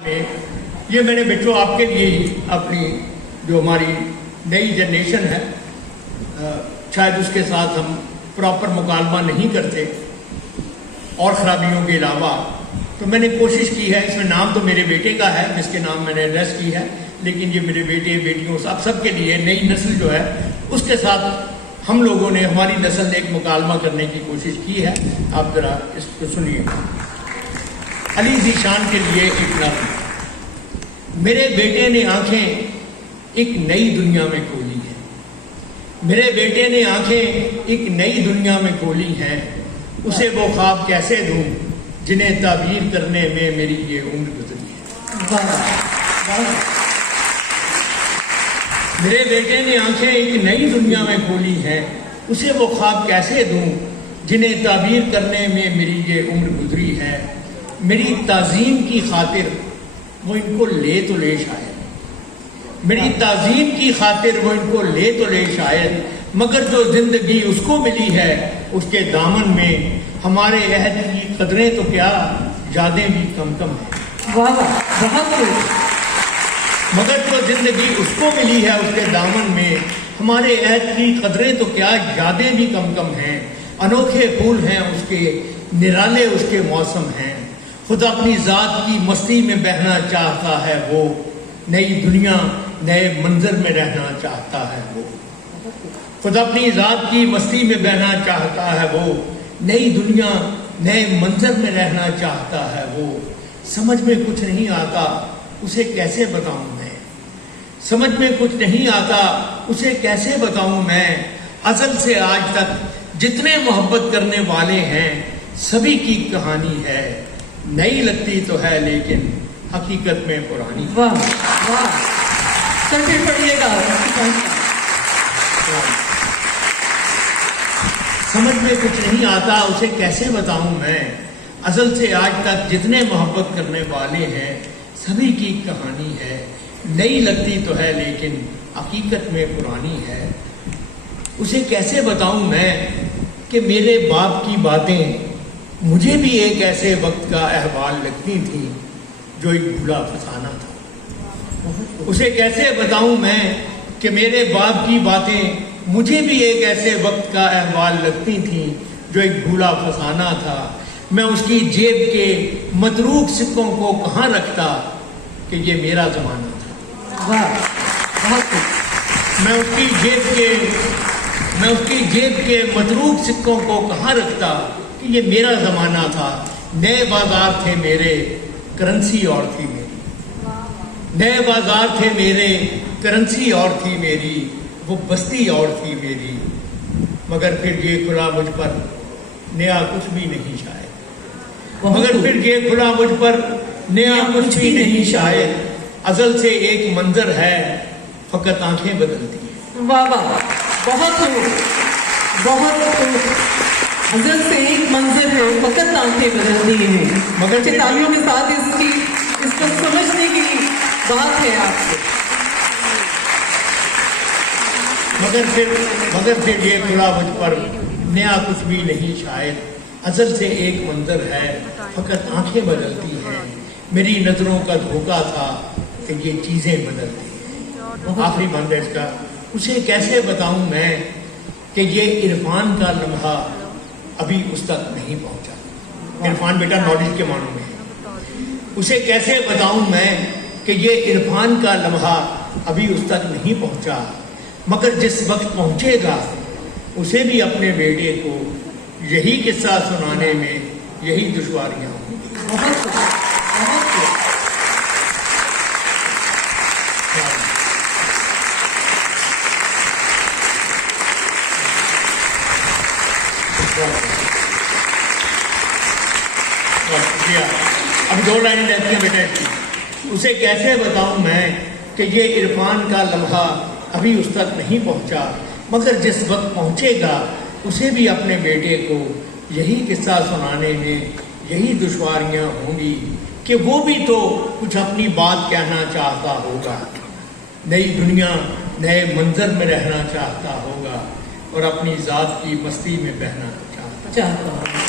ये मैंने बच्चों आपके लिए ही अपनी जो हमारी नई जनरेशन है शायद उसके साथ हम प्रॉपर मुकालमा नहीं करते और ख़राबियों के अलावा, तो मैंने कोशिश की है। इसमें नाम तो मेरे बेटे का है जिसके नाम मैंने एड्रेस की है, लेकिन ये मेरे बेटे बेटियों सबके लिए नई नस्ल जो है उसके साथ हम लोगों ने हमारी नस्ल ने एक मुकालमा करने की कोशिश की है। आप ज़रा इसको सुनिए। अली ज़ीशान के लिए एक नज़्म। मेरे बेटे ने आंखें एक नई दुनिया में खोली है, मेरे बेटे ने आंखें एक नई दुनिया में खोली हैं, उसे वो ख्वाब कैसे दूं जिन्हें ताबीर करने में मेरी ये उम्र गुजरी है। मेरे बेटे ने आंखें एक नई दुनिया में खोली हैं, उसे वो ख्वाब कैसे दूं जिन्हें ताबीर करने में मेरी ये उम्र गुजरी है। मेरी ताज़ीम की खातिर वो इनको ले तो ले शायद, मेरी ताज़ीम की खातिर वो इनको ले तो ले शायद, मगर जो जिंदगी उसको मिली है उसके दामन में हमारे अहद की कदरें तो क्या यादें भी कम कम है। वाह बहुत मगर जो जिंदगी उसको मिली है उसके दामन में हमारे अहद की कदरें तो क्या यादें भी कम कम हैं। अनोखे फूल हैं उसके, निराले उसके मौसम हैं। खुद अपनी ज़ात की मस्ती में बहना चाहता है वो, नई दुनिया नए मंजर में रहना चाहता है वो। खुद अपनी ज़ात की मस्ती में बहना चाहता है वो, नई दुनिया नए मंजर में रहना चाहता है वो। समझ में कुछ नहीं आता उसे कैसे बताऊं मैं, समझ में कुछ नहीं आता उसे कैसे बताऊं मैं। अज़ल से आज तक जितने मोहब्बत करने वाले हैं सभी की कहानी है, नई लगती तो है लेकिन हकीकत में पुरानी। वाह वाह, सर फिर पढ़िएगा। समझ में कुछ नहीं आता उसे कैसे बताऊं मैं। अज़ल से आज तक जितने मोहब्बत करने वाले हैं सभी की कहानी है, नई लगती तो है लेकिन हकीकत में पुरानी है। उसे कैसे बताऊं मैं कि मेरे बाप की बातें मुझे भी एक ऐसे वक्त का अहवाल लगती थी जो एक भूला फसाना था। उसे कैसे बताऊं मैं कि मेरे बाप की बातें मुझे भी एक ऐसे वक्त का अहवाल लगती थी जो एक भूला फसाना था। मैं उसकी जेब के मतरूक सिक्कों को कहाँ रखता कि ये मेरा ज़माना था। मैं उसकी जेब के मतरूक सिक्कों को कहाँ रखता कि ये मेरा ज़माना था। नए बाजार थे मेरे, करेंसी और थी मेरी। नए बाजार थे मेरे, करेंसी और थी मेरी, वो बस्ती और थी मेरी। मगर फिर ये खुला मुझ पर नया कुछ भी नहीं शायद, मगर फिर ये खुला मुझ पर नया कुछ भी नहीं शायद। अज़ल से एक मंजर है फ़कत आंखें बदलती हैं। वाह वाह, बहुत अज़ल से एक मंजर है फ़कत आंखें बदलती हैं। मगर तालियों के साथ इसको समझने की बात है आपसे। मगर फिर ये खुला मुझ पर नया कुछ भी नहीं शायद। अज़ल से एक मंजर है फ़कत आंखें बदलती हैं। मेरी नज़रों का धोखा था कि ये चीज़ें बदलती हैं। आखिरी बंद है इसका। उसे कैसे बताऊं मैं कि ये इरफान का लम्हा अभी उस तक नहीं पहुंचा। इरफान बेटा नॉलेज के मानों में है। उसे कैसे बताऊं मैं कि ये इरफान का लम्हा अभी उस तक नहीं पहुंचा, मगर जिस वक्त पहुंचेगा उसे भी अपने बेटे को यही किस्सा सुनाने में यही दुश्वारियां होंगी। अब 2 लाइन रहती है बेटा इसकी। उसे कैसे बताऊं मैं कि ये इरफान का लम्हा अभी उस तक नहीं पहुंचा, मगर जिस वक्त पहुंचेगा उसे भी अपने बेटे को यही किस्सा सुनाने में यही दुश्वारियां होंगी कि वो भी तो कुछ अपनी बात कहना चाहता होगा, नई दुनिया नए मंजर में रहना चाहता होगा और अपनी ज़ात की मस्ती में बहना चाहता होगा।